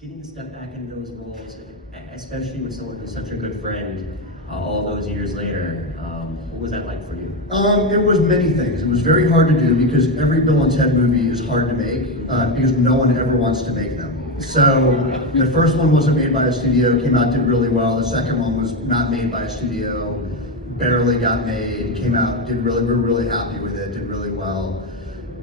getting to step back into those roles, especially with someone who's such a good friend all those years later. What was that like for you? It was many things. It was very hard to do because every Bill and Ted movie is hard to make because no one ever wants to make them. So the first one wasn't made by a studio, came out, did really well. The second one was not made by a studio, barely got made, came out, we were really happy with it, did really well.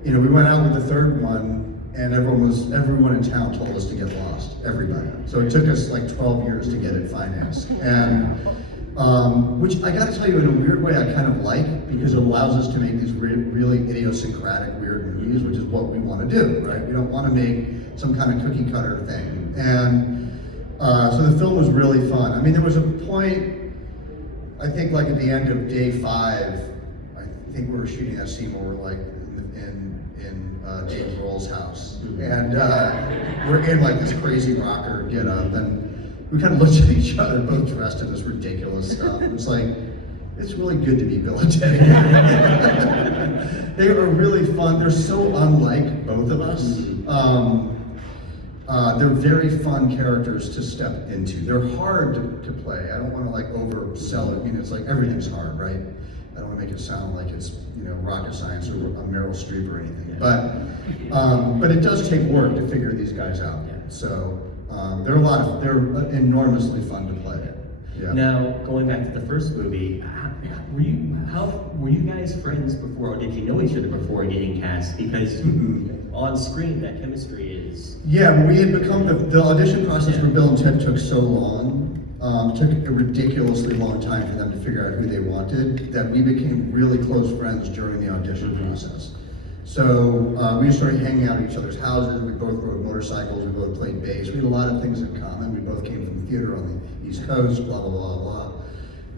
You know, we went out with the third one and everyone in town told us to get lost, everybody. So it took us like 12 years to get it financed. And which I gotta tell you, in a weird way, I kind of like, because it allows us to make these really idiosyncratic, weird movies, which is what we want to do, right? We don't want to make some kind of cookie cutter thing. And so the film was really fun. I mean, there was a point, I think like at the end of day 5, I think we were shooting that scene where we're like in Dave Grohl's house. And we're in like this crazy rocker get up, and we kind of looked at each other, both dressed in this ridiculous stuff. It was like, it's really good to be Bill and Ted again. They were really fun. They're so unlike both of us. They're very fun characters to step into. They're hard to play. I don't want to like oversell it. I mean, it's like everything's hard, right? I don't want to make it sound like it's, you know, rocket science or a Meryl Streep or anything. But it does take work to figure these guys out. So they're enormously fun to play. Yeah. Now, going back to the first movie, were you guys friends before, or did you know each other before getting cast? Because on screen, that chemistry is... Yeah, when we had become, the audition process for Bill and Ted took so long, took a ridiculously long time for them to figure out who they wanted, that we became really close friends during the audition process. So we started hanging out at each other's houses, we both rode motorcycles, we both played bass, we had a lot of things in common, we both came from theater on the East Coast, blah, blah, blah,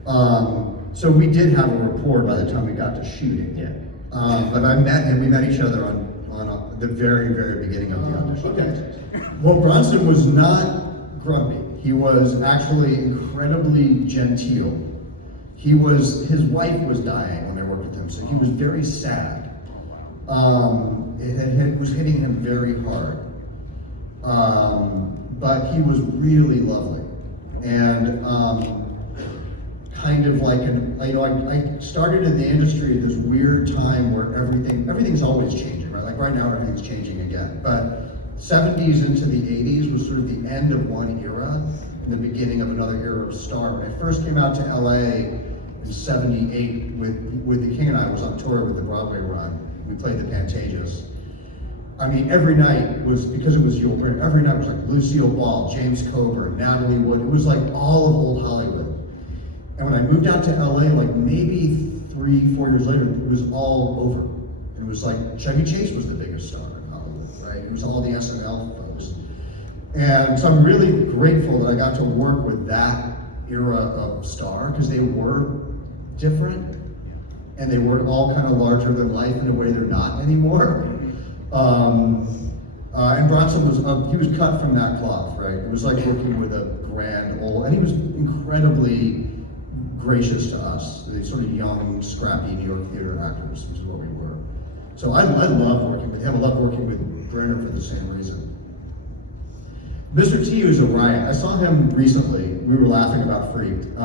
blah. So we did have a rapport by the time we got to shooting. Yeah. But I met him, we met each other on the very, very beginning of the audition. Okay. Well, Bronson was not grumpy. He was actually incredibly genteel. His wife was dying when I worked with him, so he was very sad. It was hitting him very hard. But he was really lovely. And kind of like I started in the industry at this weird time where everything's always changing, right? Like right now everything's changing again. But 70s into the 80s was sort of the end of one era and the beginning of another era of star. When I first came out to LA in 78 with The King and I was on tour with the Broadway run. We played the Pantages. I mean, every night was, because it was Yul Brynner, every night was like Lucille Ball, James Coburn, Natalie Wood. It was like all of old Hollywood. And when I moved out to LA, like maybe 3-4 years later, it was all over. It was like Chevy Chase was the biggest star in Hollywood, right? It was all the SNL folks. And so I'm really grateful that I got to work with that era of star, because they were different and they were all kind of larger than life in a way they're not anymore. And Bronson he was cut from that cloth, right? It was like working with a grand old, and he was incredibly gracious to us. They sort of young, scrappy New York theater actors, which is what we were. So I love working with him. I love working with Brynner for the same reason. Mr. T is a riot. I saw him recently. We were laughing about Freaked.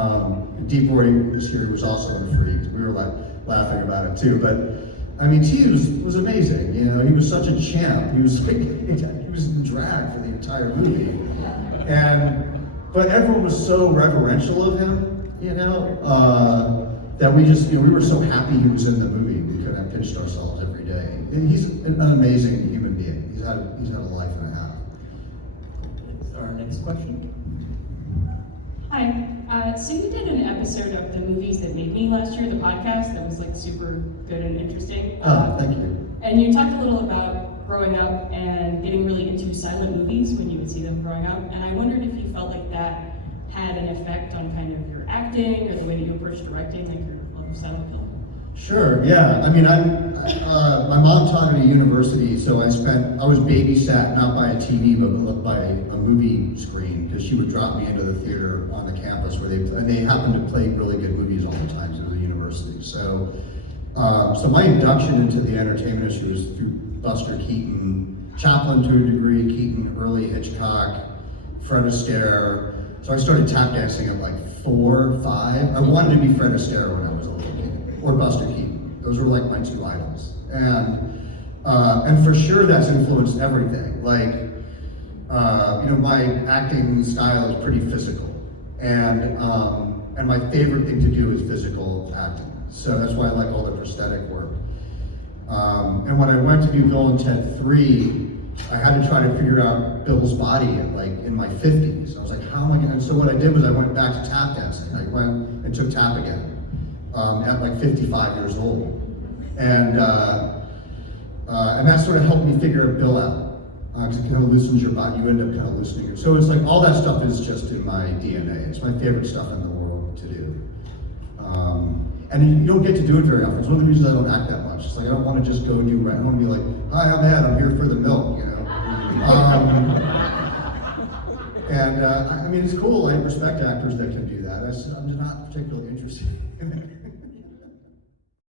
Deep Boy this year was also in Freaked. We were laughing about it too. But I mean, T was amazing. You know, he was such a champ. He was like, he was in drag for the entire movie, but everyone was so reverential of him, you know, that we just, you know, we were so happy he was in the movie. We could have pinched ourselves every day. And he's an amazing human being. He's had a life and a half. Our next question. Hi. So you did an episode of the movies that made me last year, the podcast, that was like super good and interesting. Thank you. And you talked a little about growing up and getting really into silent movies when you would see them growing up. And I wondered if you felt like that had an effect on kind of your acting or the way that you approach directing, like your love of silent film. Sure, yeah. I mean, my mom taught at a university, so I was babysat not by a TV, but by a movie screen, because she would drop me into the theater on the campus where they happened to play really good movies all the time, so it was a university. So my induction into the entertainment industry was through Buster Keaton, Chaplin to a degree, Keaton, early Hitchcock, Fred Astaire. So I started tap dancing at like 4, 5. I wanted to be Fred Astaire when I was a little kid, or Buster Keaton. Those were like my 2 idols. And for sure that's influenced everything. Like, you know, my acting style is pretty physical. And my favorite thing to do is physical acting. So that's why I like all the prosthetic work. And when I went to do Bill and Ted 3, I had to try to figure out Bill's body in my 50s. I was like, how am I gonna, and so what I did was I went back to tap dancing. I went and took tap again at like 55 years old. And that sort of helped me figure Bill out. Because it kind of loosens your body, you end up kind of loosening it. So it's like all that stuff is just in my DNA. It's my favorite stuff in the world to do. And you don't get to do it very often. It's one of the reasons I don't act that much. It's like I don't want to just go do, I don't want to be like, hi, I'm Ed, I'm here for the milk, you know. I mean, it's cool. I respect actors that can do that. I'm just not particularly interested.